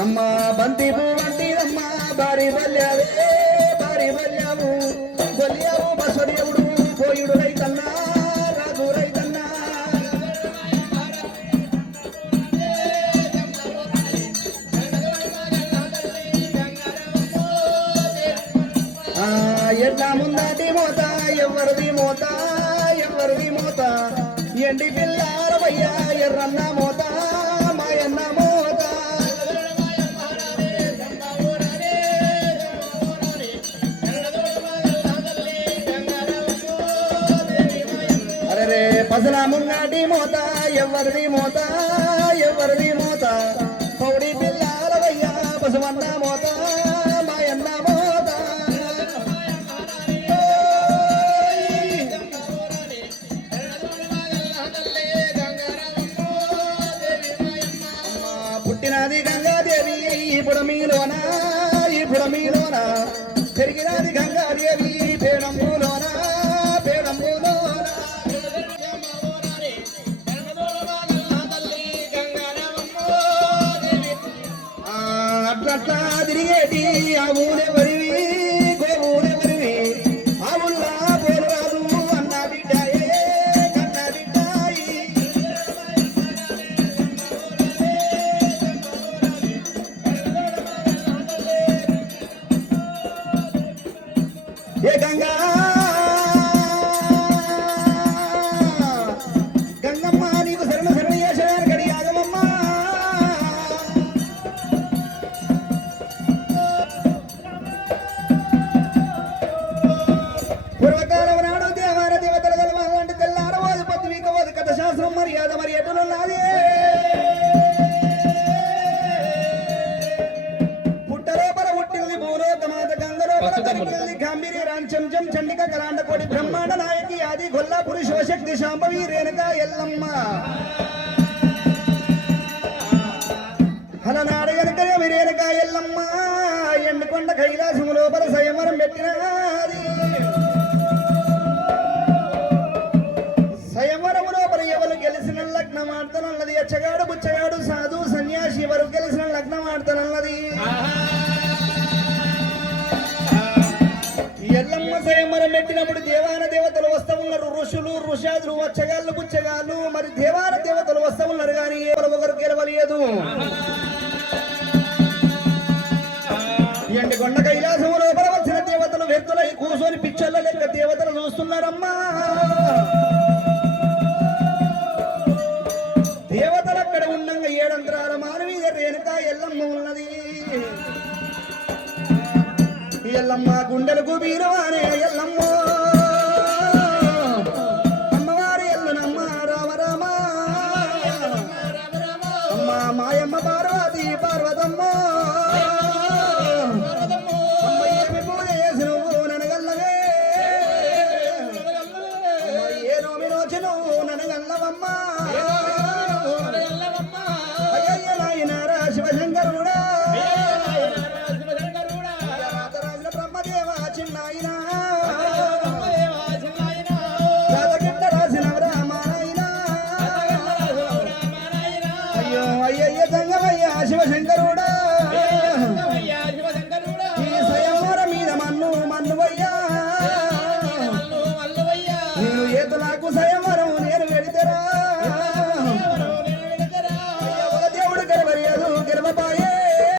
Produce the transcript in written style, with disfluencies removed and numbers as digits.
అమ్మా బంతి పువ్వంటి అమ్మా బారి బల్యావే బారి బల్యావు బల్యావు బసడియవుడు పోయుడు రైతన్నా రాజు రైతన్నా ఎట్లా ముందాటి మోత ఎవరిది మోత ఎవరిది మోత ఎండి పిల్లారవయ్యా ఎర్రన్న మోత మాయన్న మోత అరే పసల ముంగాటి మోత ఎవరిది మోత ఎవరిది మోత పౌడి పిల్లారవయ్యా బసవన్న మోత మాయన్న మోత పుట్టినది గంగాదేవి ఇప్పుడు మీలోన పెరిగినది గంగాదేవి పేడంబులోన పేడంబులోన అట్లట్లా తిరిగేటి ఆ ఊరెవరివి గోవురెవరివి ఆ ఊళ్ళా పేరు రాదు అన్న బిడ్డాయే కన్న బిడ్డాయి ఏ గంగా గంగమ్మ నీకు శరణ శరణ చేసేవారు గడి ఆగమమ్మ పూర్వకాలం నాడు దేవార దేవతల గలవాలంటే తెల్లారవోదు పద్వికవోదు కథ శాస్త్రం మర్యాద మరి ఎటులో నాదే పుట్టలోపల పుట్టింది భూలోకమాత గంగలోపల తరికింది గాంభీర్య రాంచంచం చండిక కరాండకోటి బ్రహ్మాండ నాయకి ఆది గొల్లాపురి శివశక్తి శాంభవి రేణుక ఎల్లమ్మ అలనాడు గనుకనే రేణుక ఎల్లమ్మ ఎండుకొండ కైలాసము లోపల సంయమరం పెట్టినది సంయమరము లోపల ఎవరు గెలిచిన లగ్నం ఆడతానన్నది అచ్చగాడు బుచ్చగాడు సాధు సన్యాసి ఎవరు గెలిచిన లగ్నం ఆడతానన్నది ఎల్లమ్మ సంయమరం పెట్టినప్పుడు దేవాన దేవతలు వస్తూ ఉన్నారు ఋషులు ఋషాదులు వచ్చగాళ్ళు బుచ్చగాళ్ళు మరి దేవాన దేవతలు వస్తూ ఉన్నారు కానీ ఎవరు ఒకరు గెలవలేదు ఎండుకొండ కైలాసము లోపల వచ్చిన దేవతలు వ్యక్తులై కూర్చొని పిచ్చర్ల లెక్క దేవతలు చూస్తున్నారమ్మా దేవతలు అక్కడ ఉండంగా ఏడంతరాల మానవీ రేణుక ఎల్లమ్మ ఉన్నది ఎల్లమ్మ గుండెలకు బీరవానే ఎల్లమ్మ అమ్మవారి ఎల్లునమ్మ రామ రామ అమ్మ మాయమ్మ పార్వతి పార్వతమ్మ అమ్మ ఏమి పూజ చేసి నువ్వు ననగల్లవే ఏ నోమి నోచి నువ్వు ననగల్లవమ్మ అయ్యయ్య నాయనారా శివశంకరుడా చిన్నాయినా రాధకింట రాసిన రామాయణ అయ్యో అయ్యయ్య సంగమయ్య శివశంకరుడా ఈ స్వయంవర మీద మన్ను మన్నువయ్యా నేను ఏతులకు స్వయంవరం నేను వెడితరా